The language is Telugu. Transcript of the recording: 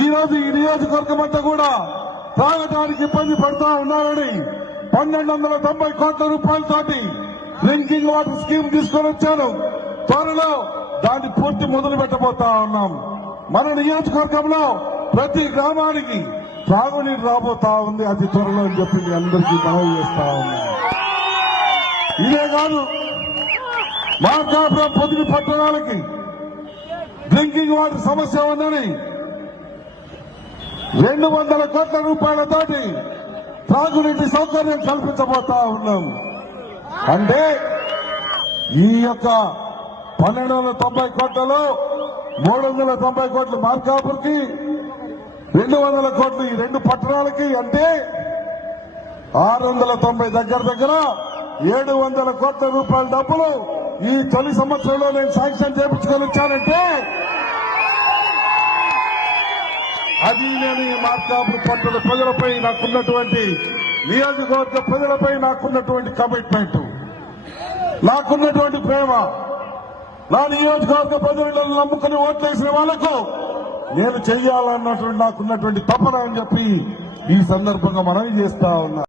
ఈ రోజు ఈ నియోజకవర్గం అంతా కూడా తాగడానికి ఇబ్బంది పడుతూ ఉన్నారని 1290 కోట్ల రూపాయలతోటి డ్రింకింగ్ వాటర్ స్కీమ్ తీసుకొని వచ్చాను. త్వరలో దాన్ని పూర్తి మొదలు పెట్టబోతా ఉన్నాం. మన నియోజకవర్గంలో ప్రతి గ్రామానికి త్రాగునీరు రాబోతా ఉంది అతి త్వరలో అని చెప్పి మీ అందరికీ మనవి చేస్తా ఉన్నాం. ఇదే కాదు, మార్కాపురం పొదిలి పట్టణాలకి డ్రింకింగ్ వాటర్ సమస్య ఉందని 200 కోట్ల రూపాయలతోటి త్రాగునీటి సౌకర్యం కల్పించబోతా ఉన్నాం. అంటే ఈ యొక్క 1290 కోట్లలో 390 కోట్లు మార్కాపూర్కి, 200 కోట్లు ఈ రెండు పట్టణాలకి, అంటే 690 దగ్గర 700 కోట్ల రూపాయల డబ్బులు ఈ తొలి సంవత్సరంలో నేను శాంక్షన్ చేయించుకొని వచ్చానంటే అది నేను ఈ మార్కాపూర్ పట్టణ ప్రజలపై నాకున్నటువంటి, నియోజకవర్గ ప్రజలపై నాకున్నటువంటి కమిట్మెంట్, నాకున్నటువంటి ప్రేమ, నా నియోజకవర్గ ప్రజలను నమ్ముకుని ఓట్లేసిన వాళ్లకు నేను చెయ్యాలన్నటువంటి నాకున్నటువంటి తపన అని చెప్పి ఈ సందర్భంగా మనవి చేస్తా ఉన్నా.